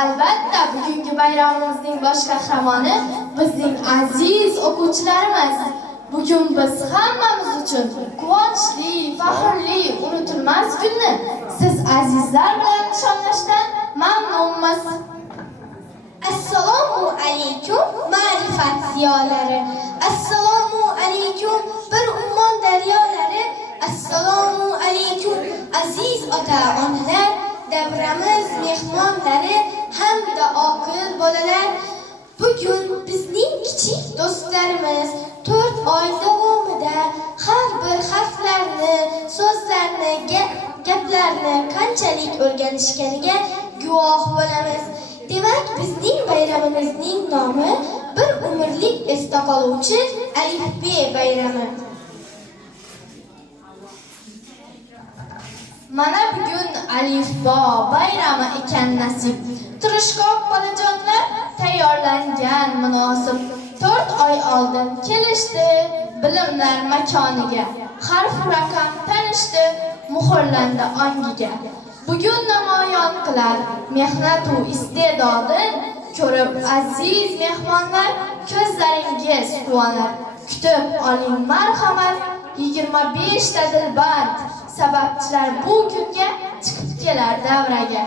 albatta bugungi bayramimizning bosh qahramoni bizning aziz o'quvchilarimiz. Bugun biz hammamiz uchun quvonchli, faxrli, unutilmas kunni siz azizlar bilan nishonlashdan mamnunmiz. Assalomu alaykum ma'rifat ziyolari. Assalomu alaykum bir ummon daryolari. Assalomu alaykum aziz ota-onalar, davramiz mehmonlari hamda oqil bolalar. Bugun bizning kichik do'stlarimiz 4 oy davomida har bir harflarni, so'zlarni, gaplarni qanchalik o'rganishganiga guvoh bo'lamiz. Demak, bizning bayramimizning nomi bir umrlik esda qoluvchi alifbe bayrami. Mana bugun alifbo bayrami ekan nasib. Turishqoq bolajonlar tayyorlangan munosib 4 oy oldin kelishdi bilimlar makoniga. Harf raqam tanishdi, muhrlandi ongiga. Bugun namoyon qilar mehnatu iste'dodin, ko'rib aziz mehmonlar ko'zlaringiz quvonar. Kutib oling marhamat 25 ta dilband, sababchilar bu kunga chiqib kelar davraga.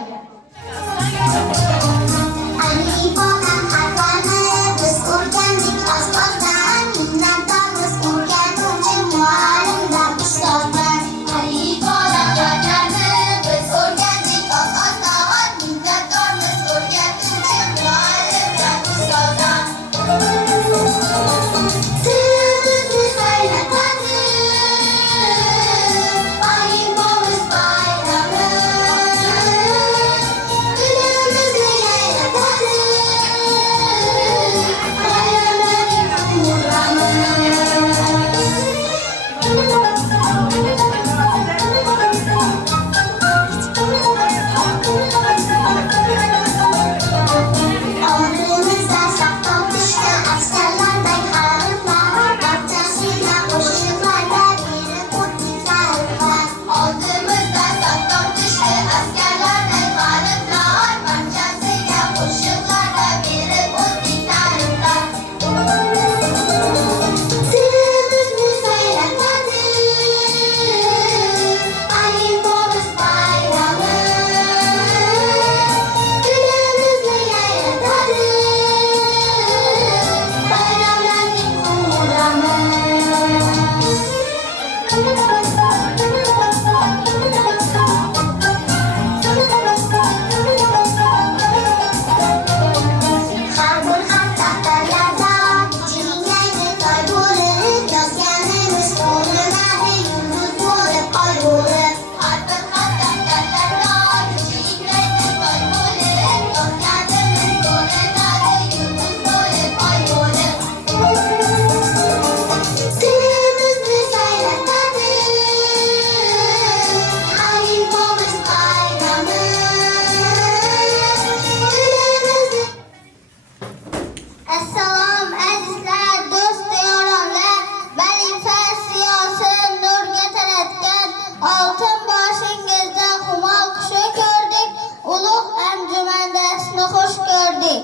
Alifbodan harflarni biz o'rgandik ostozdan, minnatdormiz o'rganuvchi muallimdan ustozdan. Alifbodan harflarni biz o'rgandik ostozdan, minnatdormiz o'rganuvchi muallimdan ustozdan. Tilimizni hayratadi alifbomiz bayrami. Tilimizni hayratadi bayramlarning muhrami. Oldimizda safdan tushdi askarlarday harflar, barchasiga qo'shiqlarda berib o'tdik ta'riflar. Oldimizda safdan tushdi askarlarday harflar, barchasiga qo'shiqlarda berib o'tdik ta'riflar. Tilimizni sayratadi alifbomiz bayrami. Tilimizni hayratadi bayramlarning xurrami. Har bir xat daftarlarda kichiklaydi toy bo'lib, yozganimiz ko'rinadi yulduz bo'lib, oy bo'lib. Har bir xat daftarlarda kichiklaydi toy bo'lib, yozganimiz ko'rinadi yulduz bo'lib, oy bo'lib. Tilimizni sayratadi alifbomiz bayrami. Tilimizni Assalom azizlar, do'st yoronlar, vazifa siyosi nurga taratgan oltin boshingizda humo qushi ko'rdik, ulug' anjumanda sizni xush ko'rdik.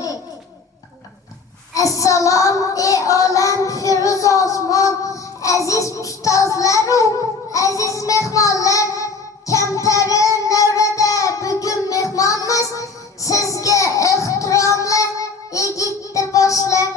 Assalom ey olam firuz osmon, aziz ustozlaru aziz mehmonlar, kamtarin davrada bugun mehmonmiz, sizga ehtiromla yigitni boshlar.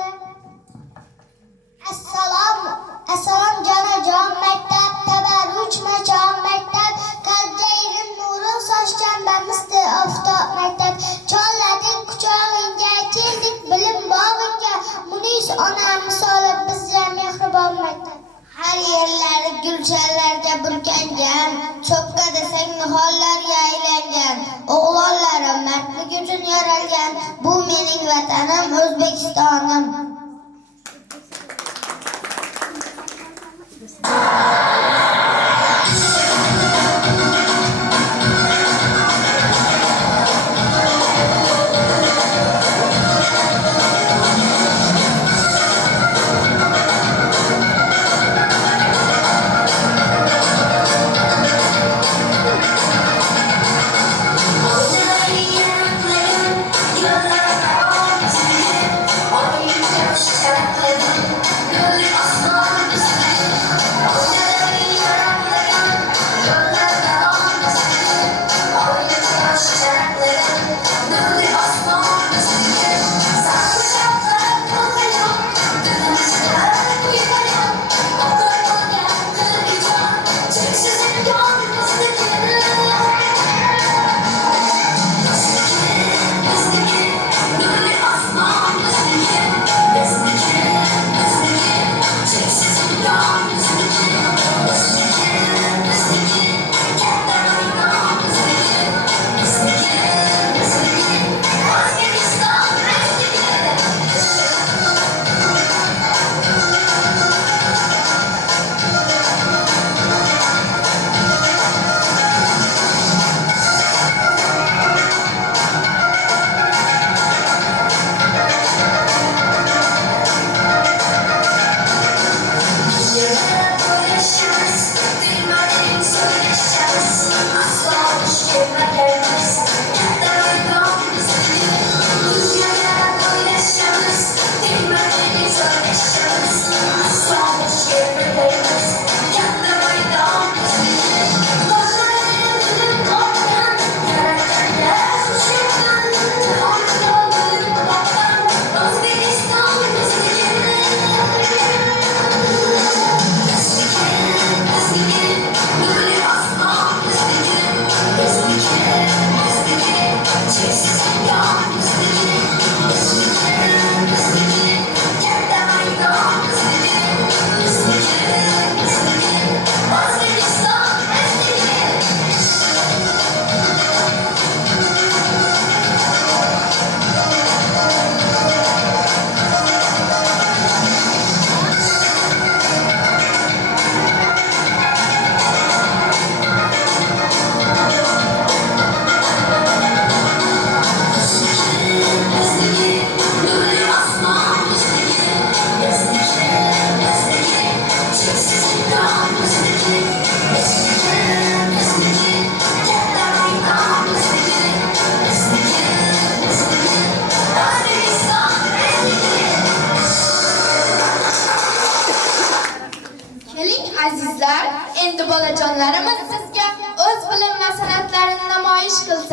Assalom jonajon maktab, tabarruj machon maktab, qalbdagi nurin sochgan bamisdi oftob maktab. Chollading quchog'ingga keldik bilim bog'iga, munis ona misoli bizga mehribon maktab. Har yerlari gulchanlarga burkangan, cho'pqa desang nihollarga aylangan. O'g'lonlarim mardlik uchun yaralgan, bu mening vatanim O'zbekistonim. Oh,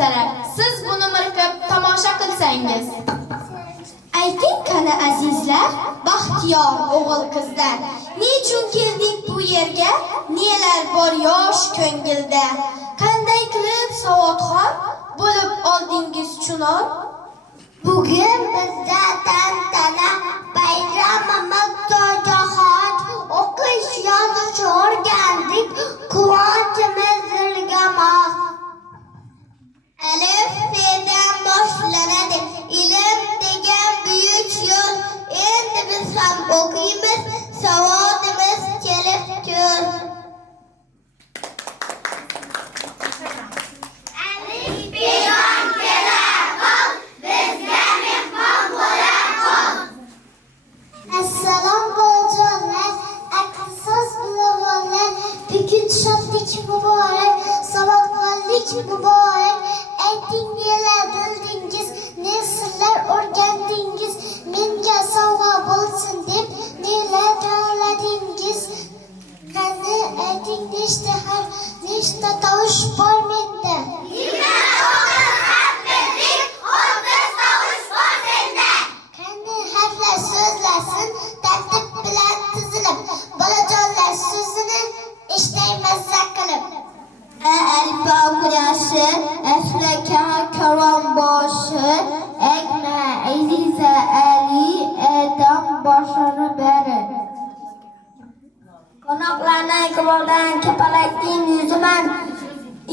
bo'lsalar, siz buni miriqib tomosha qilsangiz. Ayting qani azizlar, baxtiyor o'g'il qizlar, nechun keldik bu yerga? Nelar bor yosh ko'ngilda? Qanday qilib savodxon bo'lib oldingiz chunor? Bugun bizda tantana, bayramimiz jo'jaxon, o'qish yozish o'rgandik, quvonchimiz zilgamoq. Alif B'dan boshlanadi, ilm degan buyuk yo'l, endi biz ham o'qiymiz, savodimiz kelib ko'r. Alif B'dan kelaqol, bizga mehmon bo'laqol. Assalom bolajonlar, aqlsiz bilavorlar, bugun shodlik muborak, savodxonlik muborak. Ayting nelar bildingiz, ne sirlar o'rgandingiz, menga sovg'a bo'lsin deb nelar tanladingiz. Qani ayting, nechta harf, nechta tovush bor menda? 20 harf bildik, 30 tovush bor senda. Qani harflar so'zlasin, tartib bilan tizilib, bolajonlar so'zini eshitaymiz zaqilib. Alfa quyoshi, aslaka karon boshi, egma aziza ali, adam boshini beri. Qo'noqlarni iqboldan kapalakning yuziman,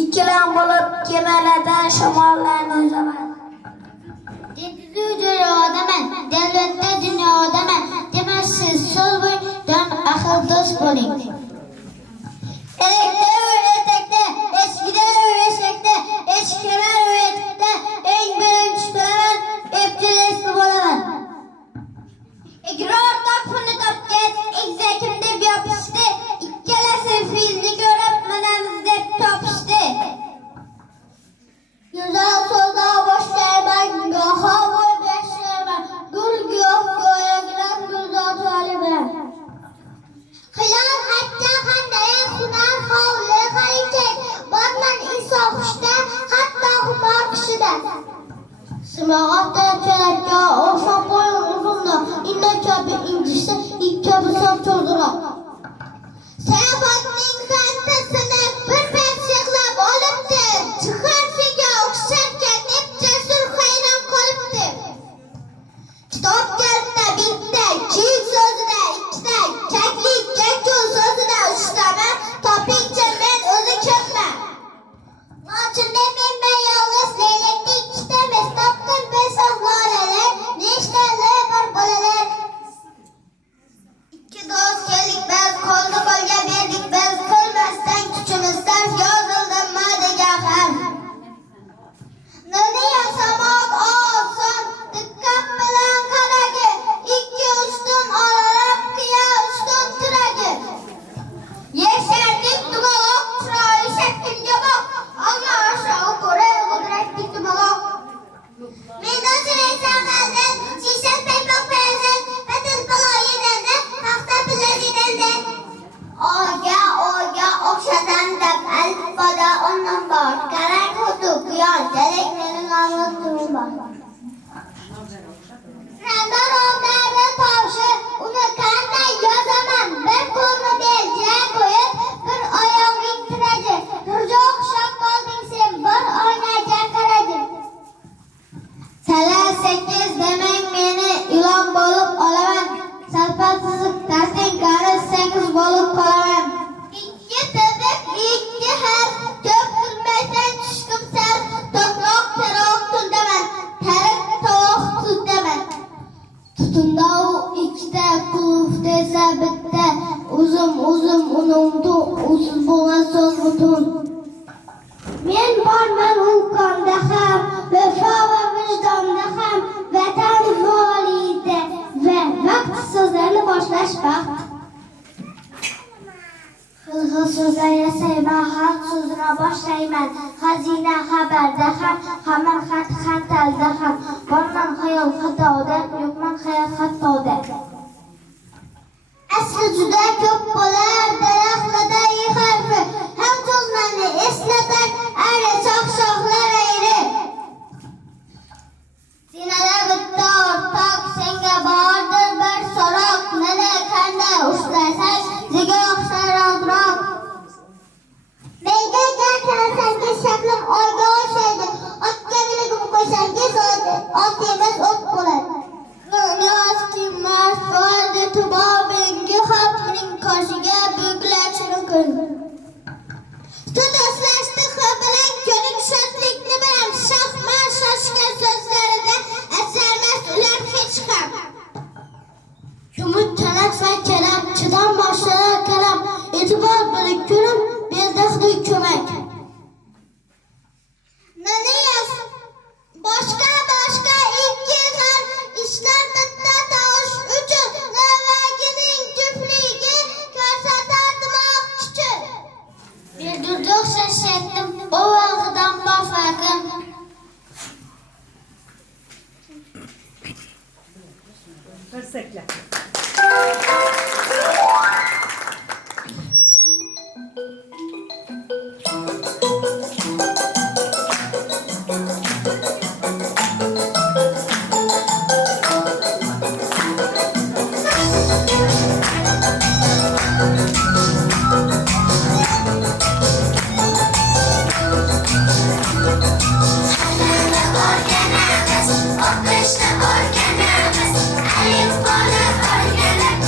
ikkilam bo'lib kemalardan shamollarni uzaman. Debdu dunyodaman, davlatda dunyodaman, demasiz so'z bo'ydan ahil do'st bo'ling. Sımağatta çelekya, olsan boyun uzunla, inne kabi incisi, ilk kabi sap çoldura. Seyahatning fantasini bir paysiqlab olibdi, chiqarsiga o'xsharkan deb jasur hayron qolibdi. Kitob kalta bitta, kiyik so'zida ikkita, kaklik kakul so'zida uchtaman, topingcha men o'zi kimman. Nochunda men yolg'iz leylakda ikkita emas, topdim besoq lolalar, nechtalar bor bolalar. Ikki do'st keldik biz, qo'lni qo'lga berdik biz, qilmasdan kuchimizdan yozildi degan harf. Nuni yasamoq oson, diqqat bilan qaragi, ikki ustun olarab qiya ustun turagi. Yashardik dumaloq, chiroyli shaklga boq, olma aşağı ko'ra qudratli dumaloq. Men o'zim esa qaldan, shishat paypoq farzand, batil balo yedanda, paxta bilan yedanda. O'ga o'xshadan deb alifboda o'rnim bor, qarang xuddi quyosh, dalak mening omadim bor. Randarondarni tovushi, uni qanday yozaman? Bir qo'lni belga qo'yib, bir oyog'ing tiraji, turja o'xshab qolding sen, bir oynaga qaraji. Salar 8 demang meni ilon bo'lib olaman, salpatsiz tasing qari 8 bo'lib qolaman. Ikki tirik, ikki harf, ko'p qilmaysan tushkim sar, to'qmoq taroq tundaman, tarik tovuq tundaman. Tutunda u ikkita, qulf desa bitta, uzum unumdu, usiz bo'lmas so'z butun. Men borman ulqonda ham, vafo va vijdonda ham, vatan volida va vaqt so'zlarini boshlash vaqt. Xilxil so'zlar yasayman, xalq so'zini boshlayman, xazina xabarda ham, hamon xat xantalda ham, borman xayol xatoda, yo'qman xayol xatoda. Asli juda ko'p bo'lar daraxtida harfi, ham so'zlarni eslatar, ayri shoxlar ayri, Sinada bitta o'rtoq, senga bordir bir so'roq. Meni qanday ushlasang, ziga o'xshar odroq. Menga qarsangiz shaklim oyga o'xshaydi. Otga minib qo'ysangiz ot emas o't bo'ladi. Niyoz kimmas bo'ldi tubobengi xotning qoshiga bug'lashini kun. Tutashdi bilan ko'rik shodlikni bilan shohman shoshgan so'zlarida asarmas ular hech ham. Yumut talat va kalam chidam boshlar kalam e'tibor bilan ko'rim bezdahdi ko'mak. Naniyas boshqa ikki xil ishlar bitta tovush uchun navagining tufligi ko'rsatar dimoq kuchi. Bildurdi o'xshash aytdim, bu vaqtdan bor farqim. Teşekkürler. O'qishni o'rganamiz, alif boni o'rganib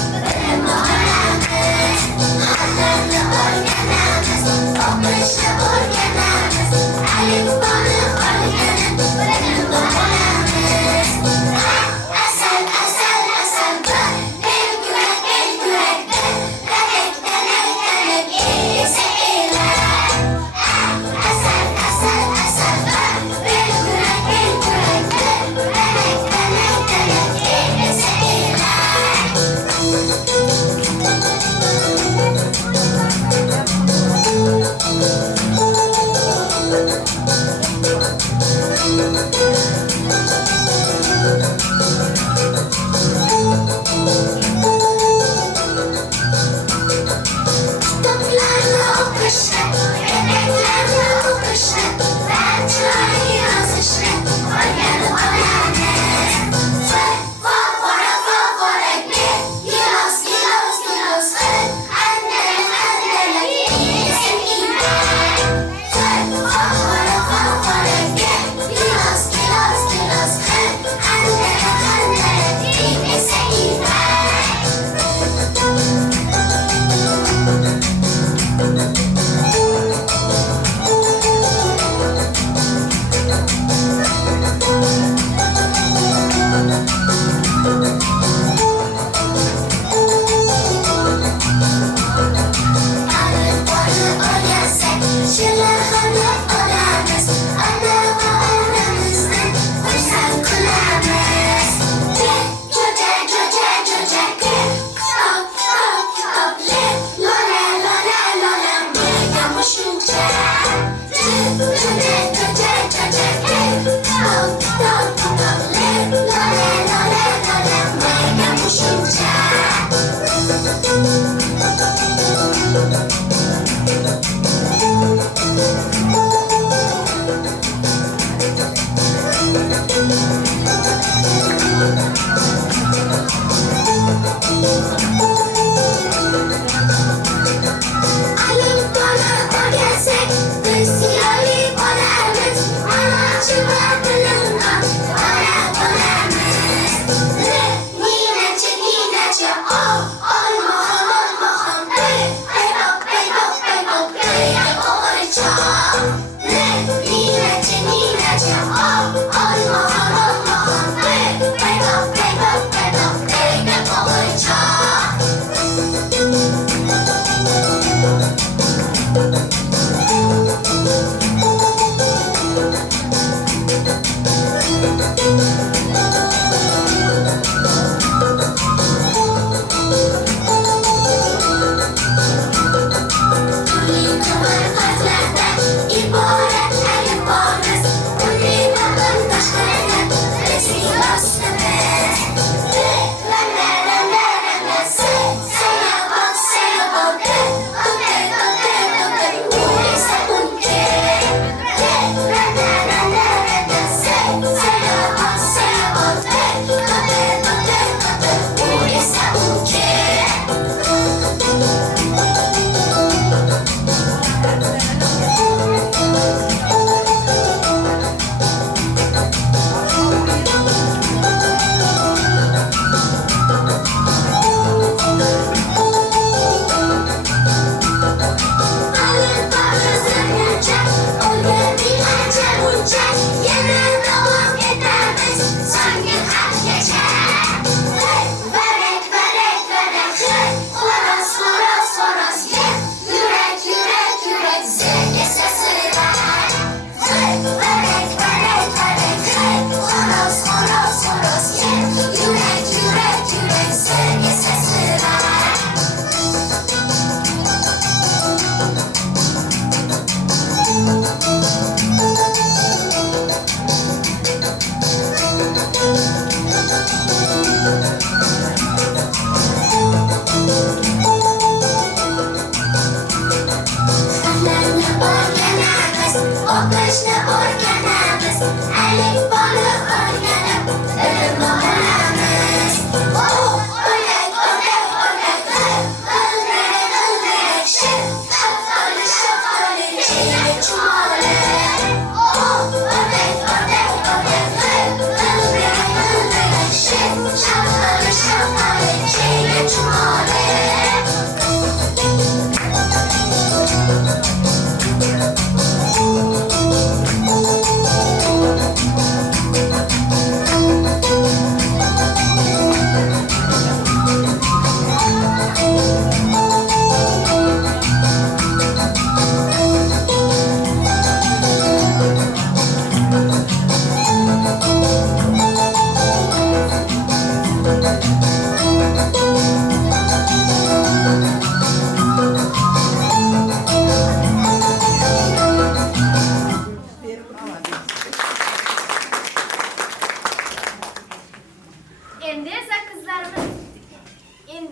Endi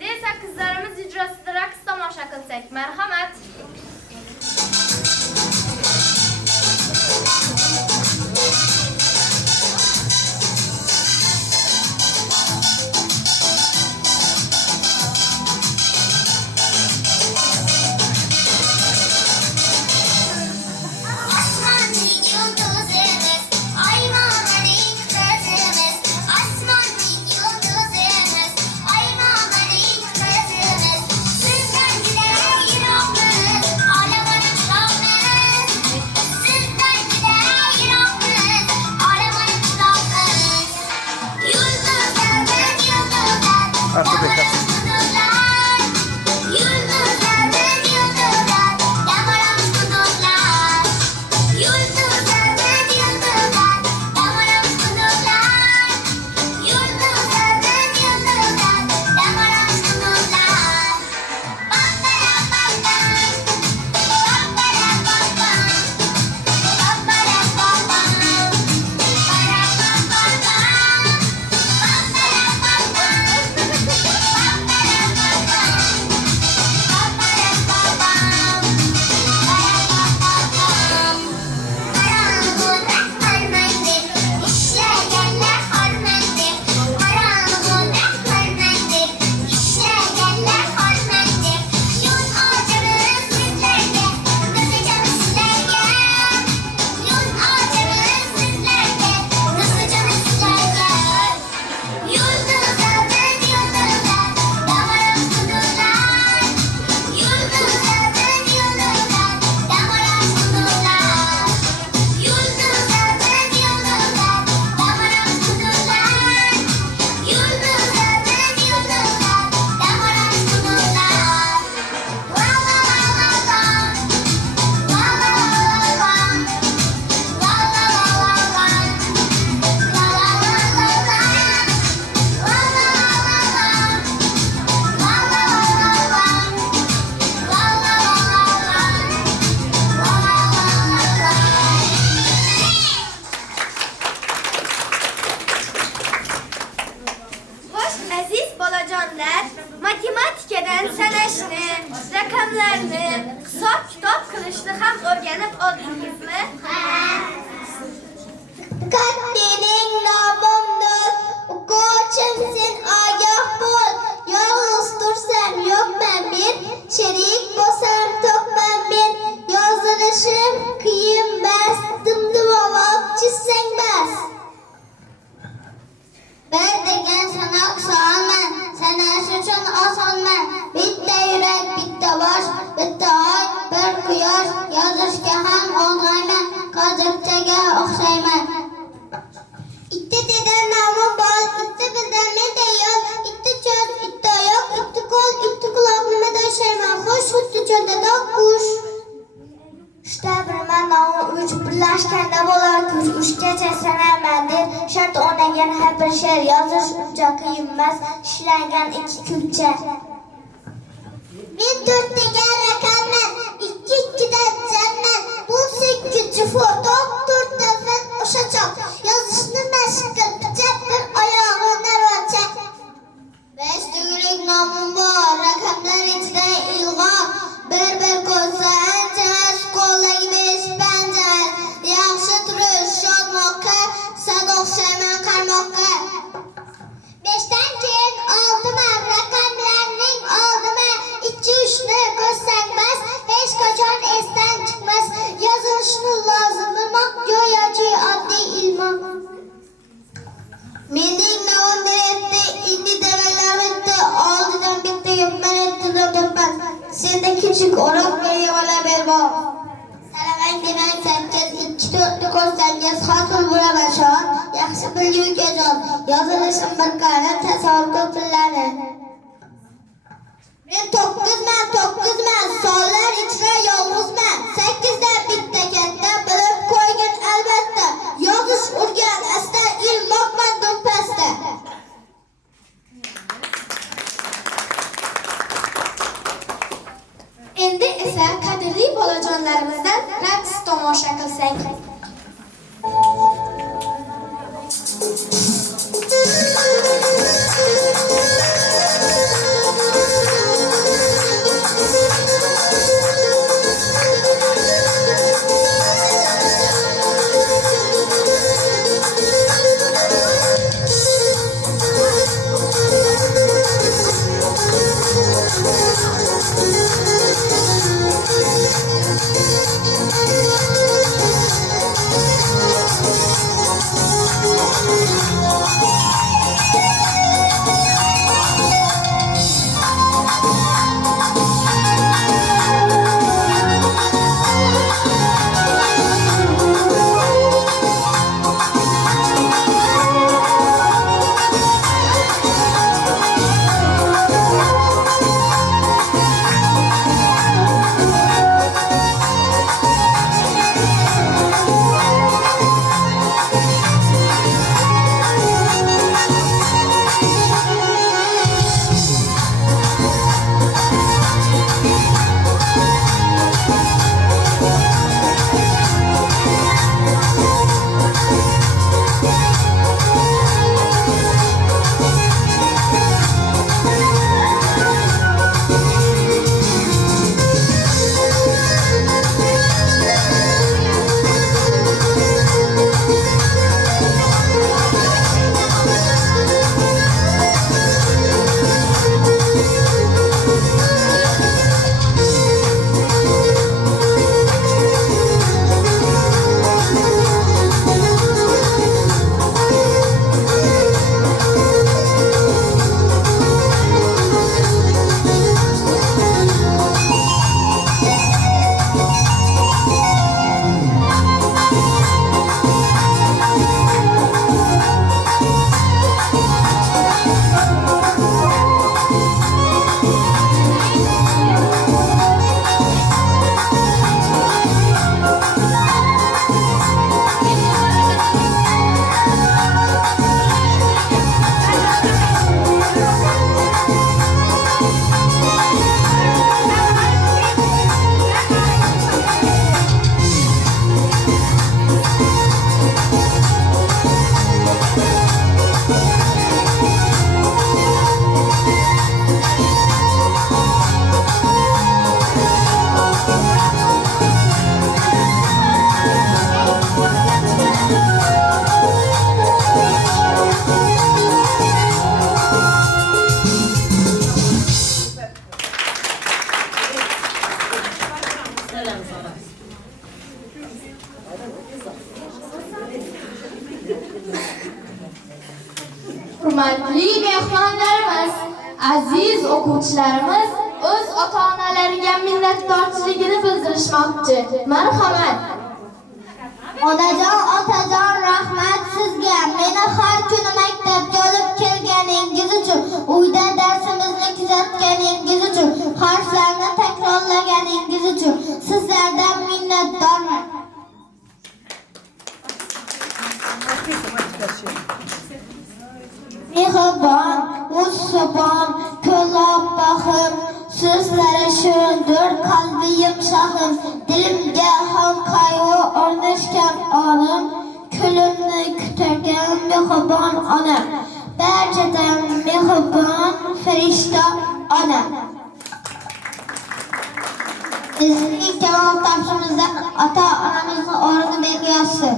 esa qizlarimiz ijrosida raqs tomosha qilsak. Marhamat. Artık bekler. matematikadan sanashni, raqamlarni, hisob-kitob qilishni ham o'rganib oldingizmi? Qaddining nomimdir, o'quvchimsin ogoh bo'l. Yolg'iz tursam yo'qman men, sherik bo'lsam to'qman men. Yozilishim qiyin bas, dimdimoq chizsang bas. Bir degan sanoq sonman, sanash uchun osonman. Bitta yurak, bitta bosh, bitta oy, bir quyosh. Yozishga ham o'ng'ayman, qo'ziqchaga o'xshayman. Itti degan nomim bor, itti bizdan menda yo'q. Itti cho'z, itti oyoq, itti qo'l, itti quloq, nimada o'xshayman? Xo'sh, xuddi cho'lda dog' qush. Uchta birman nomim uch, birlashganda bo'lar kuch. Uchgacha sanayman der, shart o'rnagan har bir she'r. Yozish uncha qiyin emas, ishlangan ikki kulcha. Men 4 degan raqamman, 2-2dan jannat. Bu 8 foto, 4 nafas o'sha choq. Yozishni mashq qil, pichak bir oyog'ini rochak. 5 tugulik nomim bor, raqamlar ichida ilg'or. Bir ko'zdan jas, qo'ldagi 5 panja. Yaxshi turish shodmoqqa, san o'xshayman qarmoqqa. 5dan keyin 6man, raqamlarning oldiman. 2-3ni ko'rsang bas, hech qachon esdan chiqmas. Yozishni lozim bilmoq, go'yoki oddiy ilmoq. Mening nomim Diretti, indi devalarimizni oldidan bitta yo'qman etdi to'ppas. Senda kichik o'roq meyvalar bermoq. Salamang demang 8, 2-4ni ko'rsangiz hosil bo'laman shon. Yaxshi bilguga jon, yozilishim bir qara tasavvur pillari. Men 9man, sonlar ichra yolg'izman. 8dan bitta katta, bilib qo'ygin albatta. Yozish urgan asta, ilmoqman dumpasta. Endi esa qadrli bolajonlarimizdan raqs tomosha qilsak. Hurmatli mehmonlarimiz, aziz o'quvchilarimiz o'z ota-onalariga minnatdorchiligini bildirishmoqchi. Marhamat. Onajon, otajon, rahmat sizga. Meni har kuni maktabga olib kelganingiz uchun, uyda darsimizni kuzatganingiz uchun, harflarni takrorlaganingiz uchun sizlardan minnatdorman. Mehribon, o'zsubon, ko'lob baxim, so'zlari shirindir, qalbi yumshog'im, dilimga ham qayg'u o'rnashgan olim, ko'limni ko'targan mehribon ona, barchadan mehribon farishta ona. Bizning kamol topshimizda ota-onamizning o'rni beqiyosdir.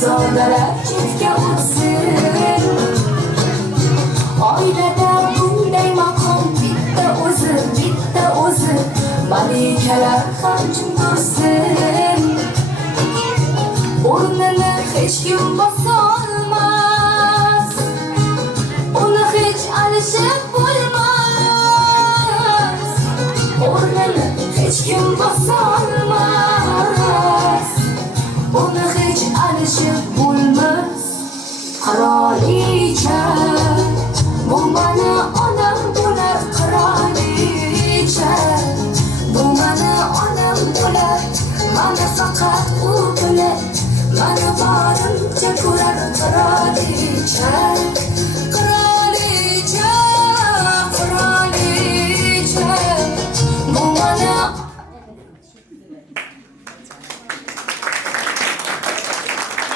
Zonalar chetga o'tsin. Oilada bunday maqom bitta o'zi. Malikalar ham jim tursin. O'rnini hech kim bosolmas. Uni hech alishib bo'lmas. O'rnini hech kim bosolmas. Uni hech alishib bo'lmas. Qirolicha, bu mani onam bo'lar. Qirolicha, bu mani onam bo'lar. Mana faqat u bilan mani borimcha ko'rar. Qirolicha, qirolicha, qirolicha, bu mani.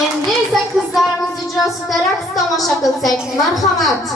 Endi esa qizlarimiz ijrosida raqs tomosha qilsak. Marhamat.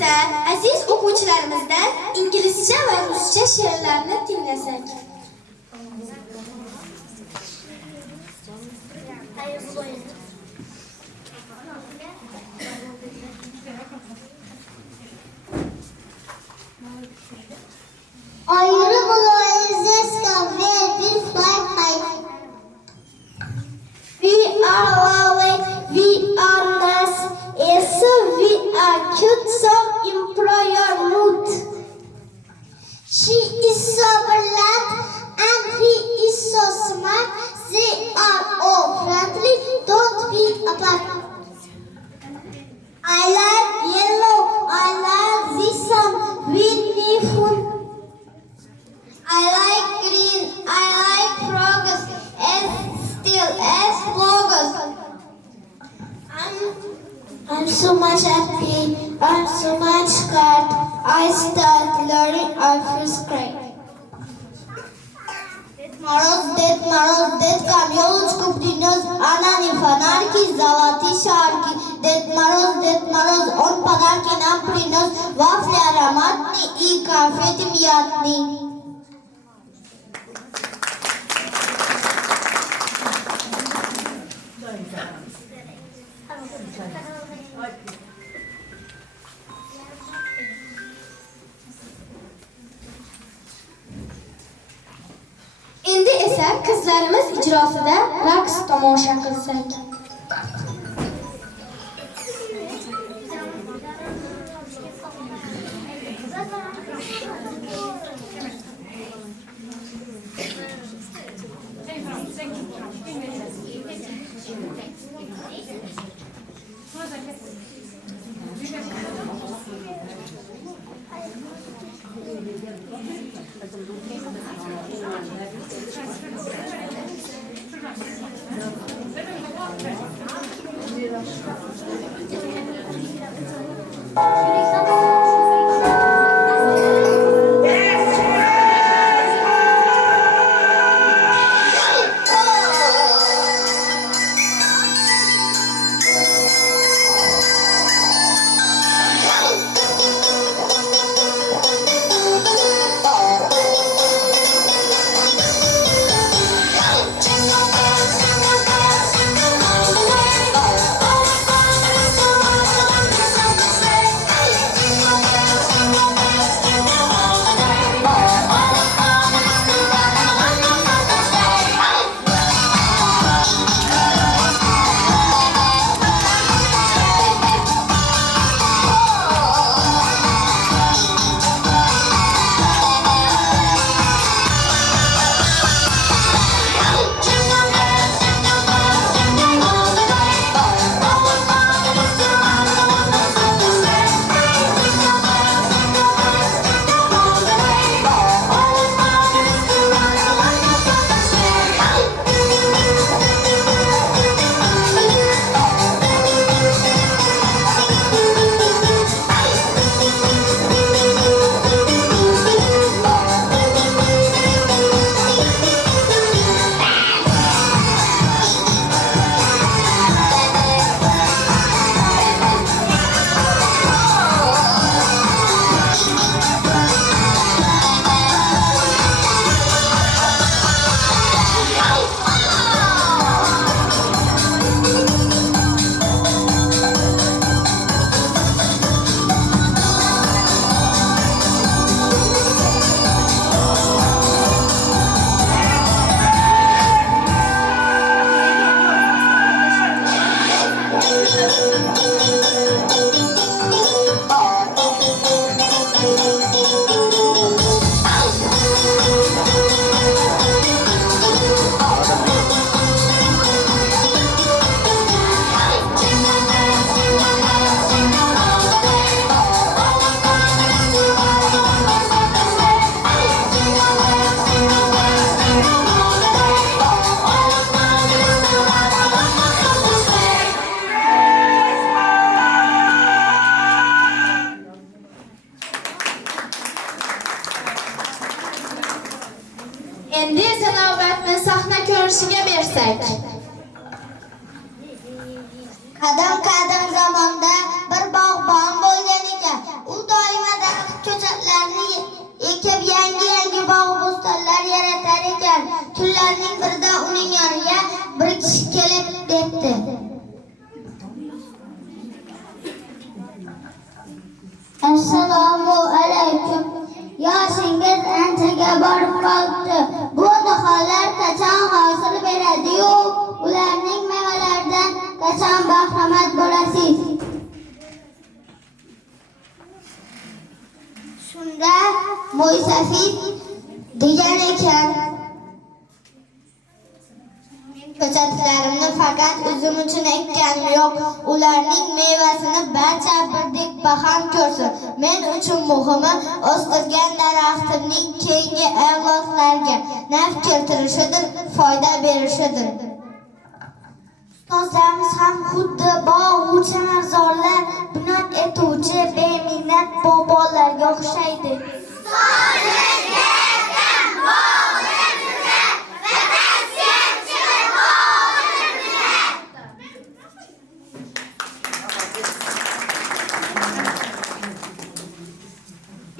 esa aziz o'quvchilarimizdan inglizcha va ruscha she'rlarni tinglasak. Ayrı Bloizeska where we fly high. We are lovely, we are nice, yes, we are cute, so improve your mood. She is so brilliant and he is so smart. They are all friendly, don't be apart. I like yellow, I like this sun, beautiful. I like green, I like frogs, and still as logos. I'm so much happy, I'm so much scared. I start learning, I feel scared. Дед Камёлочку принес, она не фонарики, золотые шарики. Дед Мороз, он подарки нам принес, вафли ароматные и конфеты мятные. Endi esa qizlarimiz ijrosida raqs tomosha qilsak. Endi esa navbatni sahna ko'rishiga bersak. Qadim zamonda bir bog'bon bo'lgan ekan. U bahramand bo'lasiz. Shunda Mo'ysafid degan ekan: ko'chatlarimni faqat o'zim uchun ekkanim yo'q, ularning mevasini barcha birdek baham ko'rsin. Men uchun muhimi o'stirgan daraxtimning keyingi avlodlarga naf keltirishidir, foyda berishidir. Ustozlarimiz ham xuddi bog' chanazorlar bunyod etuvchi beminnat bobolarga o'xshaydi.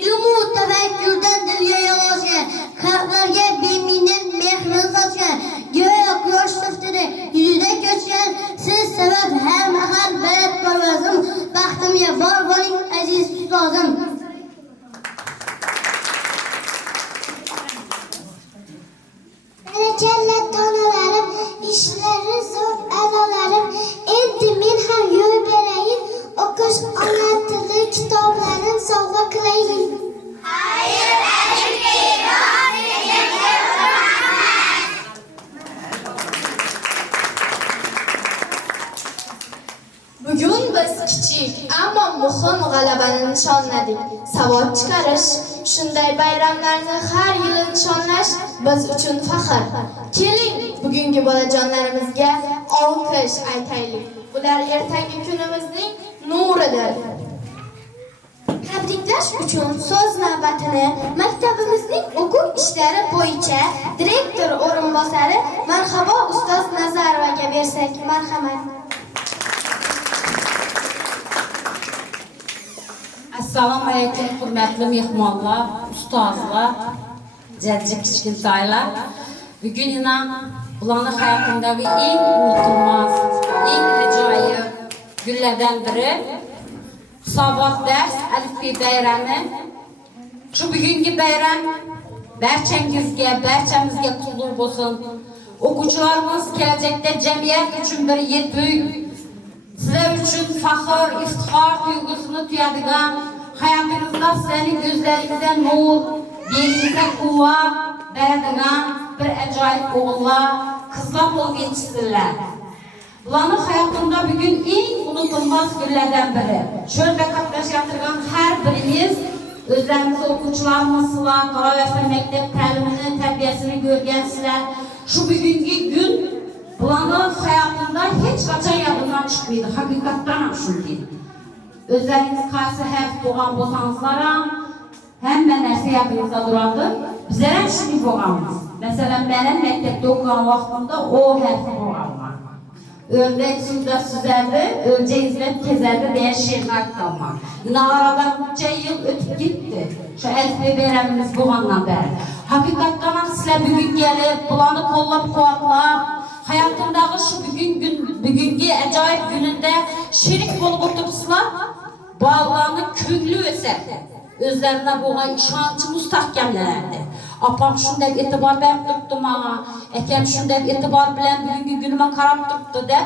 Ilmu tavakkülden dilga yolashgan, xalqlarga beminnat mehrini sochgan, go'yo quyosh shiftini yuzida ko'chgan siz sabab har mahal baland parvozim, baxtimga bor bo'ling aziz ustozim. Barakalla donalarim, ishlari zo'r a'zolarim, endi men ham yo'l berayin, o'qish ona tili kitoblarim sovg'a qilayin. Bugun biz kichik, ammo muhim g'alabani nishonladik. Savod chiqarish, shunday bayramlarni har yili nishonlash biz uchun faxr. Keling, bugungi bolajonlarimizga olqish aytaylik. Ular ertangi kunimizning nuridir. Tabriklash uchun so'z navbatini maktabimizning o'quv ishlari bo'yicha direktor o'rinbosari marhabo ustoz Nazarovaga bersak, marhamat. Assalomu alaykum, hurmatli mehmonlar, ustozlar, jajji kichkintoylar. Bugun yana ularning hayotidagi eng unutilmas, eng ajoyib kunlardan biri hisobot dars alifbe bayrami. Shu bugungi bayram barchamizga qutlug' bo'lsin. O'quvchilarimiz kelajakda jamiyat uchun bir yetuk, sizlar uchun faxr, iftixor tuyg'usini tuyadigan, hayotingizda sizlarning ko'zlaringizda nur, belingizda quvvat beradigan bir ajoyib o'g'illar, qizlar bo'lib yetishsinlar. Bularning hayotida bugun eng unutilmas kunlardan biri. Sho'rda qatnashayotgan har birimiz o'zlarimiz o'quvchilarimizlar, Qorovaslar maktab ta'limini, tarbiyasini ko'rgansizlar. Shu bugungi kun bularning hayotida hech qachon yodimdan chiqmaydi. Haqiqatdan ham shunday. O'zlaringiz qaysi harf bo'lgan bo'lsangizlar ham hamma narsa yodingizda turadi. Bizlar ham shunday bo'lganmiz. Masalan, men maktabda o'qigan vaqtimda o harfi bo'lganman. Ördek suda süzerdi, ölceği izlep kezerdi diye şiirini aktarmak. Yine aradan 3 yıl ötüp gitti. Şu elfbe beyremimiz bu andan beri. Hakikaten sizler bugün gelip, bulanı kollap kuvatlap, hayatımdaki şu bugünkü acayip gününde şirik bolup oturupsılar, bağlarını köklü öser. Özlerine boğan işancı müstahkemlerdi. Apam şundaki etibar verip tuttu bana, ekem şundaki etibar bilen bugünkü günüme karap tuttu de,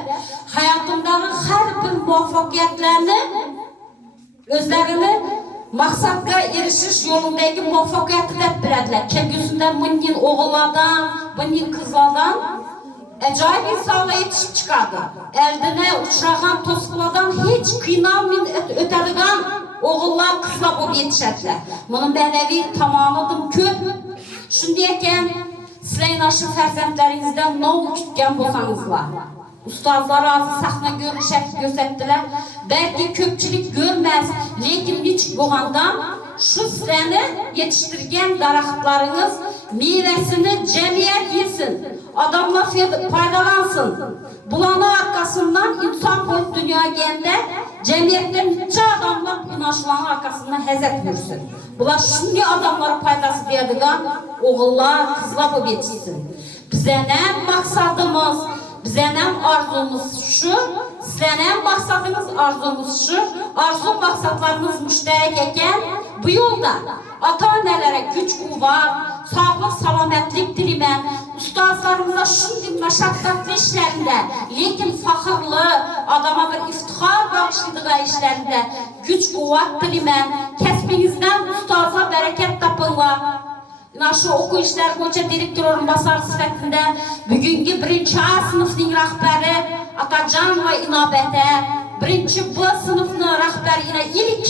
hayatımdaki her bir muvaffakiyetlerini, özlerini maksatga erişiş yolundaki muvaffakiyeti dep bilediler. Kelgüsünden bunun oğullardan, bunun kızlardan acayip insanlar yetişip çıkardı. Eldine uçrağan toskulardan hiç kıynalmayın ötediğen oğullar, kızlar olup yetişediler. Bunun benevi tamamladım köp. Şundayken sizlerin aşı ferzendlerinizden ne olup gitken bolsanızlar. Ustazlar azı sahne gösterdiler. Belki köpçülük görmez, lekin niçin boğandan şu sizlerini yetiştirgen daraxtlarınız meyvesini cemiyet yesin. Adamlar faydalansın. Bulanın arkasından insan koyup dünya geldi. Cemiyetten nice adamlar inaşılanın arkasından hezet görsün. Bunlar şimdi adamlara faydası diyadigan oğullar, kızlar bu yetişsin. Bize ne maksadımız, bize ne arzumuz şu, size ne maksadımız, arzumuz şu, arzu maksatlarımız müşterek eken bu yolda ata-annelere güç kuvvet, sağlık, salametlik dilimem, ustozlarımıza şunday mashaqqatli ishlarida, lekin faxrli, adama bir iftixor bag'ishlaydigan ishlarida kuch-quvvat tilayman. Kasbingizdan ustozlar barakat topinglar. Shu o'quv ishlari bo'yicha direktor o'rinbosari sifatida bugungi 1A sinfning rahbari Atajon va Inobata, 1B sinfning rahbari ilk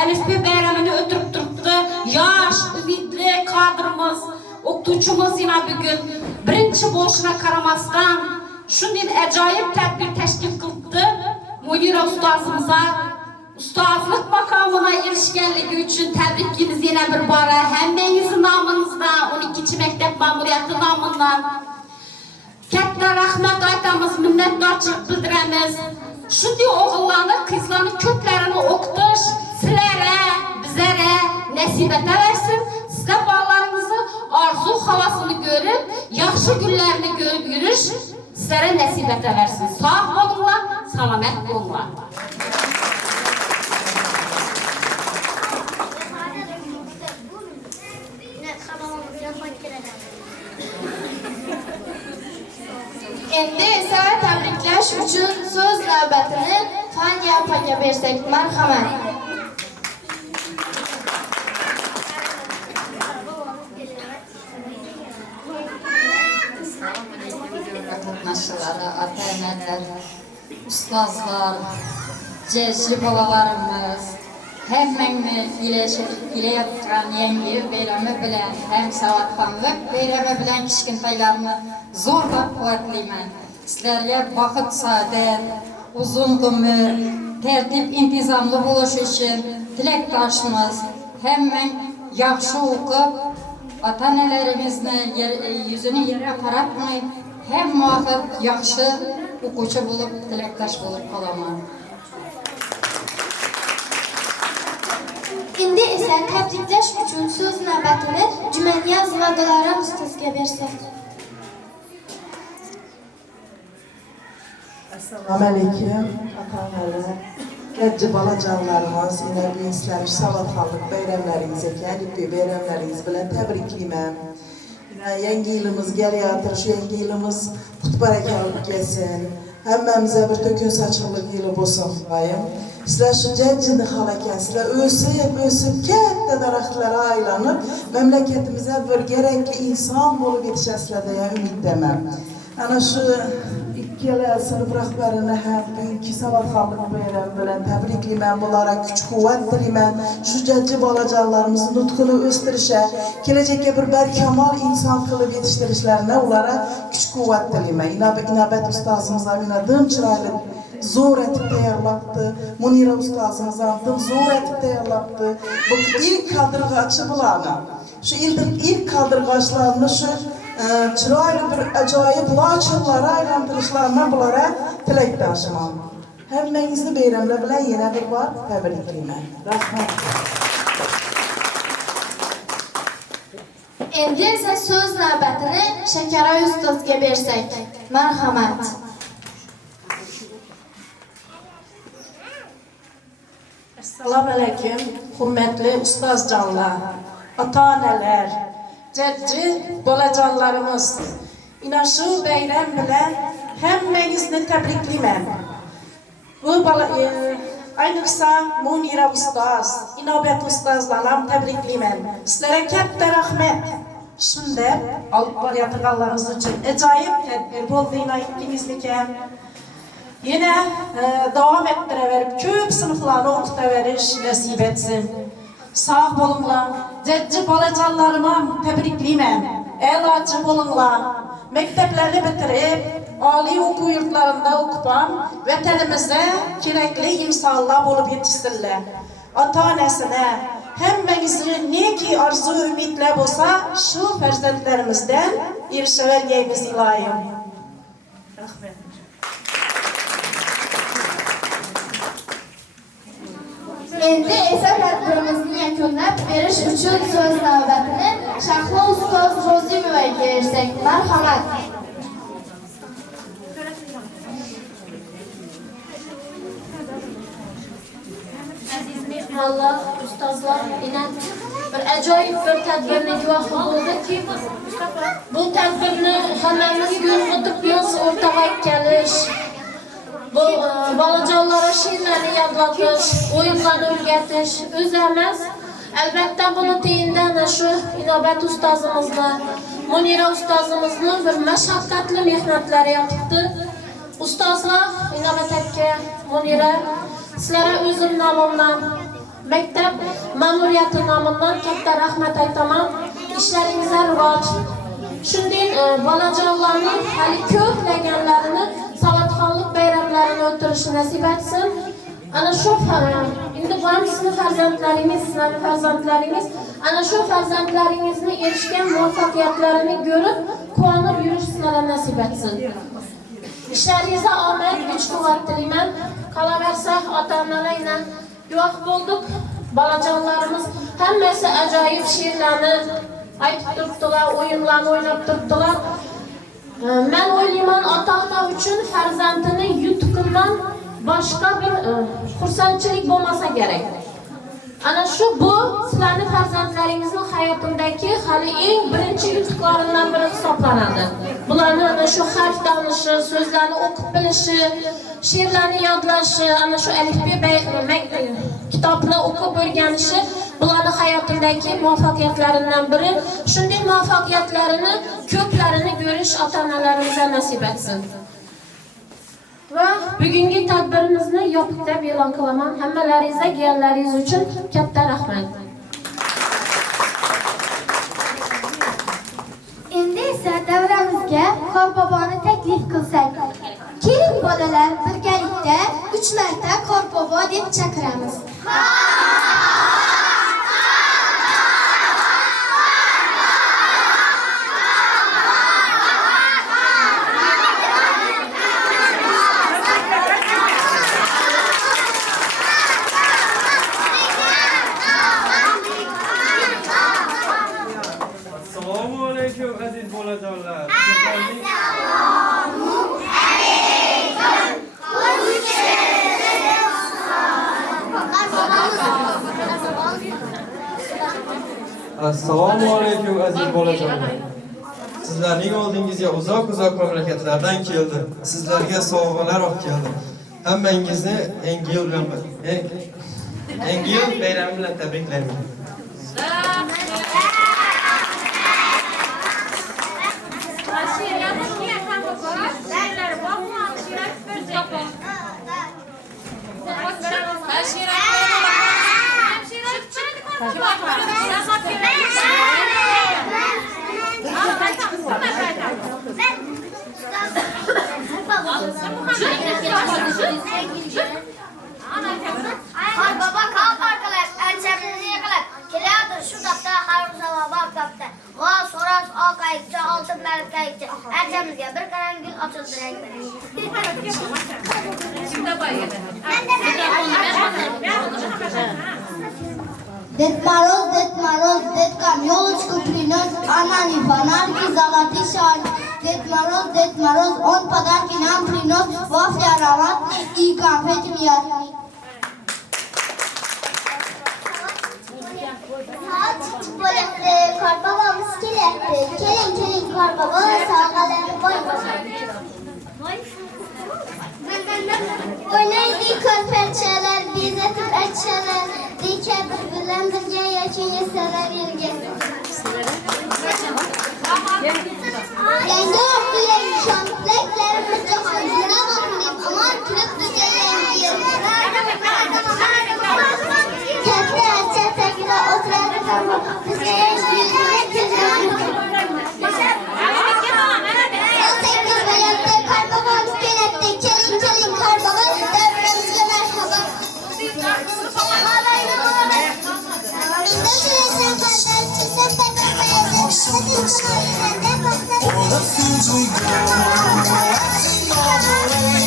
Alifbe bayramini o'tirib turibdi. Yosh, umidli kadrimiz, o'qituvchimiz yana bugun birinchi bo'lishina qaramasdan shunday ajoyib tadbir tashkil qildi. Munira ustozimizga ustozlik maqomina erishganligi uchun tabrikimiz yana bir bora hammangizning nomingizdan, 12-maktab ma'muriyati nomidan katta rahmat aytamiz, minnatdorchilik bildiramiz. Shunday o'g'illarni, qizlarni ko'plarini o'qitish sizlarga, bizlarga nasib etaversin. Sizlar bolalaringizni orzu havasini ko'rib, yaxshi kunlarni ko'rib yurish sizlarga nasib etaversin. Sog' bo'linglar, salomat bo'linglar. Endi esa tabriklash uchun so'z navbatini Faniya opaga bersak, marhamat. Qatnashchilari, ota-onalar, ustozlar, jajji bolalarimiz, hammangni kelayotgan yangi yil bayrami bilan ham savodxonlik bayrami bilan kichkintoylarni zo'rlab quvvatlayman. Sizlarga baxt, saodat, uzun umr, tertib, intizomli bo'lish uchun tilakdoshimiz. Hammang yaxshi o'qib, ota-onalarimizni yuzini yerga qaratmay, hamma vaqt yaxshi o'quvchi bo'lib, tilakdosh bo'lib qolaman. Endi esa tabriklash uchun so'z navbatini Jumaniyaz va Dilorom ustozga bersak. Assalomu alaykum, ota-onalar, jajji bolajonlarimiz, yana sizlarni savodxonlik bayramlaringiz ekan, Alifbe bayramlaringiz bilan tabriklayman. Yangi yilimiz kelayotir, shu yangi yilimiz qut baraka olib kelsin. Hammamizga bir to'kin sochiqlik yili bo'lsin xo'jayim. Sizlar shu jajjini xalakansizlar, o'sib katta daraxtlarga aylanib, mamlakatimizga bir kerakli inson bo'lib yetishasizlar degan umiddaman. Ana shu ikkala sinf rahbarini ham bugungi savodxonlik bayrami bilan tabriklayman. Bularga kuch-quvvat tilayman. Shu jajji bolajonlarimizni nutqini o'stirisha, kelajakka bir barkamol inson qilib yetishtirishlarini ularga kuch-quvvat tilayman. Inobat ustozimiz dim chiroyli zo'r etib tayyorlabdi. Munira ustozimiz ham zo'r etib tayyorlabdi. Bu ilk qaldirg'achi bularni. Shu ilk qaldirg'achlarni shu chiroyli bir ajoyib lochillarga aylantirishlarni bularga tilakdoshiman. Hammangizni bayramlar bilan yana bir bor tabriklayman. Rahmat. Endi esa so'z navbatini Shakaroy ustozga bersak, marhamat. Assalomu alaykum, hurmatli ustozjonlar, ota-onalar, jajji bolajonlarimiz. Ina shu bayram bilan hammangizni tabriklayman. Bu ayniqsa Munira ustoz, Inobat ustozlarni ham tabriklayman. Sizlarga katta rahmat. Shunda olib borayotganlarimiz uchun ajoyib tadbir bo'ldi ikkingizniki. Yine devam ettiriverip köp sınıflarını okutaveriş nasip etsin. Sağ olunlar, jajji bolajonlarıma tebrikleyman. A'lochi bo'linglar. Maktablarni bitirib, oliy o'quv yurtlarında o'qibam, vatanimizda kerakli insonlar bo'lib yetishsinlar. Ota-onasine, hammangizning neki arzu umidlar bo'lsa, shu farzandlarimizdan erishavergaymiz iloyim. Rahmat. Endi esa tadbirimizni yakunlab berish uchun so'z navbatini Shahlo ustoz Ro'zimovaga bersak, marhamat. Aziz mehmonlar, ustozlar, bir ajoyib bir tadbirni guvohi bo'ldik. Bu tadbirni hammamiz ko'rib o'tiribmiz, o'rtaga kelish. Bu bolajonlarga she'rlarni yodlatish, o'yinlarni o'rgatish o'zi emas. Albatta buni teyindan shu Inobat ustozimizni, Munira ustozimizni bir mashaqqatli mehnatlari yotibdi. Ustozlar, Inobat aka, Munira, sizlarga o'zim nomimdan, maktab ma'muriyati nomidan katta rahmat aytaman. Ishlaringizga rivoj. Shunday bolajonlarning hali ko'plaganlarini savodxonlik bayramlarini o'tirishi nasib etsin. Ana shu endi sizni farzandlaringiz, sizlarning farzandlaringiz ana shu farzandlaringizni erishgan muvaffaqiyatlarini ko'rib, quvonib yurish sizlarga nasib etsin. Ishlaringizga omad, kuch-quvvat tilayman. Qolaversa, ota-onalarga guvoh bo'ldik. Bolajonlarimiz hammasi ajoyib she'rlarni aytib turibdilar, o'yinlarni o'ynab turibdilar. Men o'ylayman, ota-ona uchun farzandini yutuqdan boshqa bir xursandchilik bo'lmasa kerak. Ana shu bu sizlarning farzandlaringizning hayotidagi hali eng birinchi yutuqlaridan biri hisoblanadi. Bularni ana shu harf tanishi, so'zlarni o'qib bilishi, she'rlarni yodlashi, ana shu alifbe kitobni o'qib o'rganishi bularning hayotidagi muvaffaqiyatlaridan biri. Shunday muvaffaqiyatlarini ko'plarini ko'rish ota-onalarimizga nasib etsin. Va bugungi tadbirimizni yopiq deb e'lon qilaman. Hammalaringizga kelganingiz uchun katta rahmat. Endi esa davramizga Qorboboni taklif qilsak. Keling bolalar, birgalikda 3 marta Qorbobo deb chaqiramiz. Assalomu alaykum aziz bolajonlar. Assalomu alaykum aziz bolajonlar. Sizlarning oldingizga uzoq mamlakatlardan keldi. Sizlarga sovg'alar olib keldim. Hammangizni Yangi yil bayrami bilan tabriklayman. Baba kalk arkadaş, ençemizi yıkılıp, kiladır şu tapta, harun sabah tapta. Gaz, soras, al kayıkçı, altın melik kayıkçı. Ençemizge bir karangül açıldı renkleri. Ded Moroz, Ded Kamyolочка принес, она не фонарь, золотые шарики. Ded Moroz, он подарки нам принес, вафли ароматные и конфеты мятные. Korbabamız keletti. Kelin korbaba sağlarını oynaydı körperçeler, bize tüperçeler. Dike birbirlen birge yaşın yeseler yerge. Yenge ordu yenge şampliklerimiz cahancına bakmayayım. Aman kürüp düze yenge. Tekli açı tekli oturardı formu. Düze yenge yüzüne tüzürdü. 18 Mayıs'ta Karbabamız keletti. Kelin Karbaba devremizle merhaba. All the things we go, acting all the way.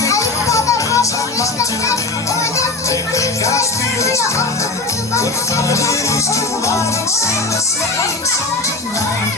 God's spirit's coming. The fun is to run and sing the same song tonight.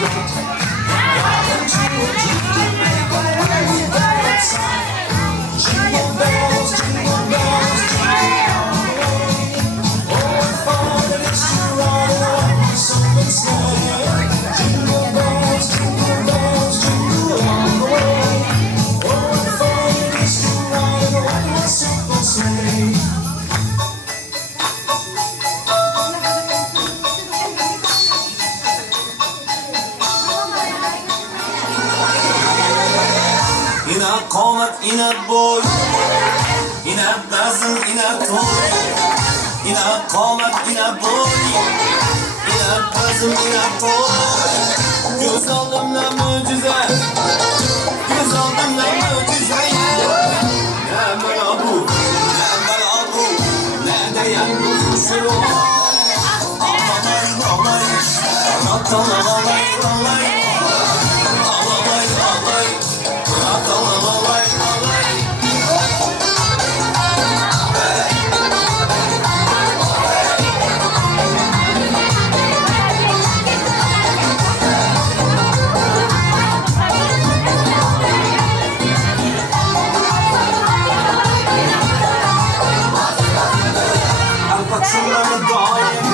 not. Welcome to a drifting maple where we dance. Jingle bells, jingle bells, jingle all the way. Oh, what fun it is to ride in a one-horse open sleigh. Jingle bells, jingle all the way. Oh, what fun it is to ride in a one-horse open sleigh. In a comet, in a boy, in a dozen, in a toy. In a comet, in a boy, in a dozen, in a toy. Göz aldımla mucize, göz aldımla mucize. Ne bela bu, ne bela bu, ne değen bu kuşun o. Ağlamay, ağlamay, ağlamay, ağlamay, ağlamay. Ağlamay, ağlamay, ağlamay, ağlamay. Bakışlarına daim,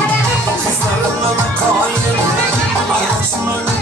seslerine kaim. Ayaklarına